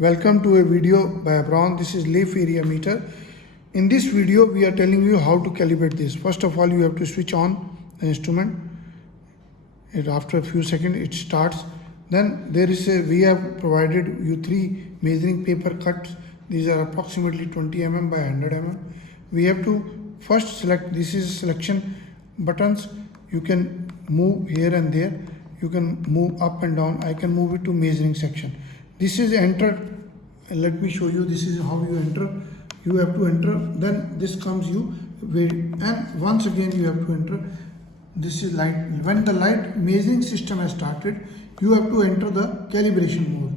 Welcome to a video by Abron. This is leaf-area-meter. In this video, we are telling you how to calibrate this. First of all, you have to switch on the instrument. After a few seconds, it starts. Then we have provided you 3 measuring paper cuts. These are approximately 20 mm by 100 mm. We have to first select. This is selection buttons. You can move here and there. You can move up and down. I can move it to measuring section. This is entered. Let me show you. This is how you enter. You have to enter. Then this comes you wait, and once again you have to enter. This is light. When the light measuring system has started, you have to enter the calibration mode.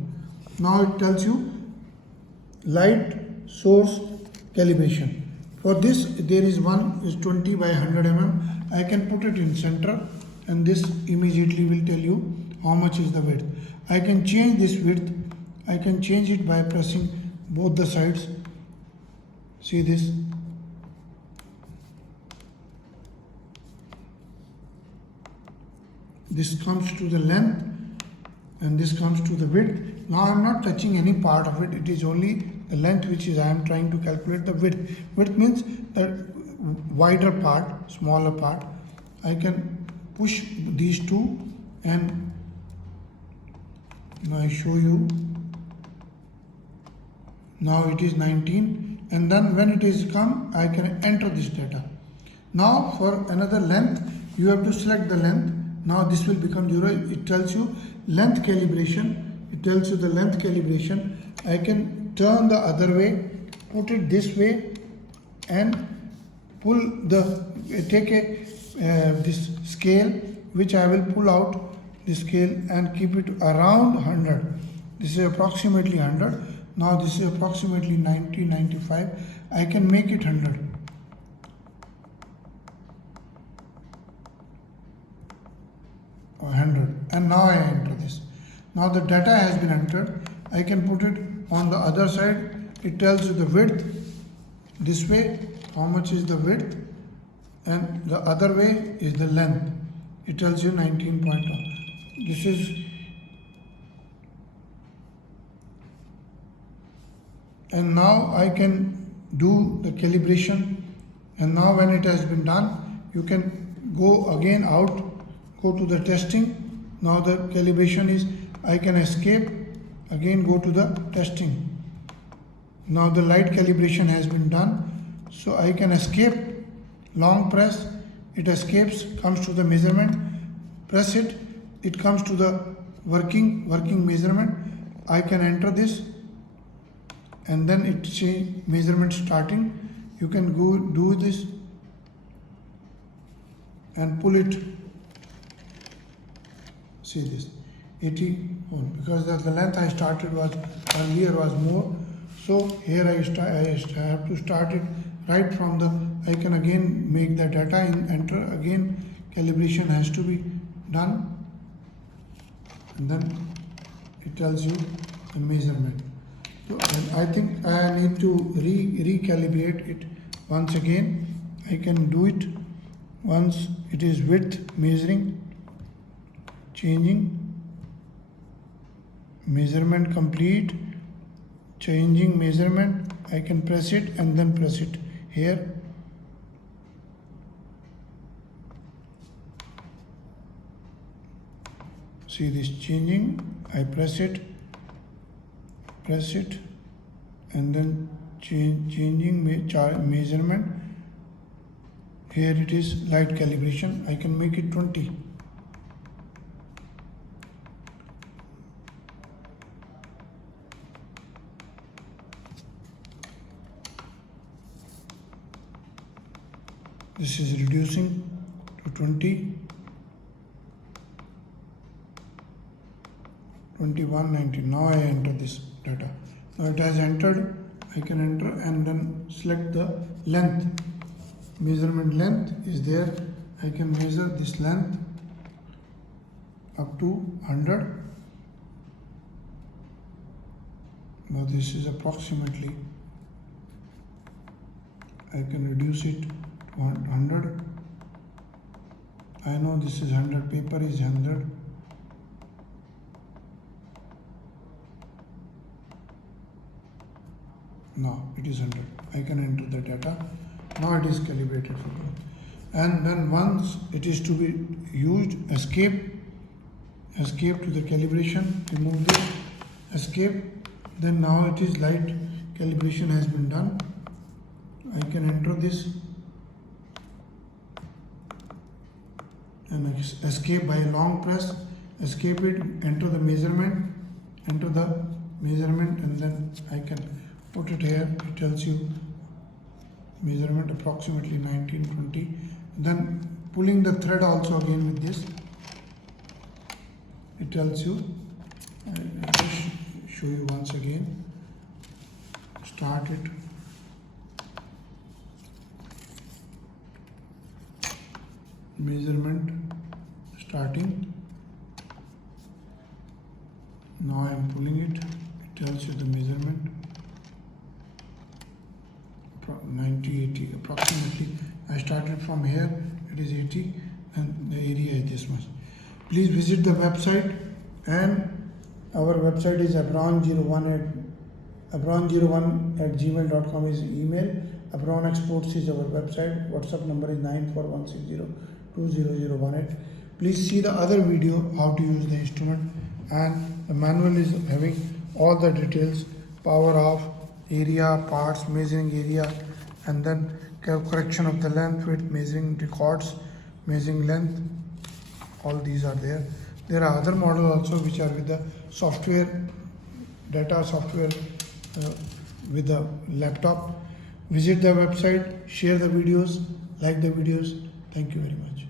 Now it tells you light source calibration. For this, there is one is 20 by 100 mm. I can put it in center, and this immediately will tell you how much is the width. I can change this width. I can change it by pressing both the sides. See this. This comes to the length and this comes to the width. Now I am not touching any part of it. It is only the length which is I am trying to calculate the width. Width means the wider part, smaller part. I can push these two and now I show you. Now it is 19, and then when it is come, I can enter this data. Now for another length, you have to select the length. Now this will become 0. It tells you length calibration. It tells you the length calibration. I can turn the other way, put it this way, and take this scale, which I will pull out the scale and keep it around 100. This is approximately 100. Now this is approximately 90, 95. I can make it 100. Or 100. And now I enter this. Now the data has been entered. I can put it on the other side. It tells you the width. This way, how much is the width. And the other way is the length. It tells you 19.1. This is. And now I can do the calibration, and now when it has been done, you can go again out, go to the testing. Now the calibration is, I can escape, again go to the testing. Now the light calibration has been done, so I can escape, long press, it escapes, comes to the measurement, press it, it comes to the working measurement. I can enter this, and then it change measurement starting. You can go do this and pull it. See this 81, because the length I started was earlier was more. So here I have to start it right from the. I can again make the data and enter again. Calibration has to be done, and then it tells you the measurement. And I think I need to recalibrate it once again. I can do it once it is width measuring, changing, measurement complete, changing measurement. I can press it and then press it here. See this changing. I press it, and then changing measurement. Here it is light calibration. I can make it 20. This is reducing to 20. 2190. Now I enter this data. Now it has entered. I can enter and then select the length. Measurement length is there. I can measure this length up to 100. Now this is approximately. I can reduce it to 100. I know this is 100. Paper is 100. Now it is 100. I can enter the data. Now it is calibrated for growth. And then once it is to be used, escape to the calibration, remove this, escape. Then now it is light calibration has been done. I can enter this and escape by a long press, escape it, enter the measurement, and then I can put it here. It tells you measurement approximately 1920. Then pulling the thread also again with this, it tells you, I'll just show you once again. Start it, measurement starting. Now I am pulling it, it tells you the measurement 90-80 approximately. I started from here, it is 80 and the area is this much. Please visit the website, and our website is abron01@gmail.com is email. Abron Exports is our website. WhatsApp number is 9416020018. Please see the other video how to use the instrument, and the manual is having all the details, power off, area, parts, measuring area, and then correction of the length, width, measuring records, measuring length. All these are there. There are other models also which are with the software, data software with the laptop. Visit the website, share the videos, like the videos. Thank you very much.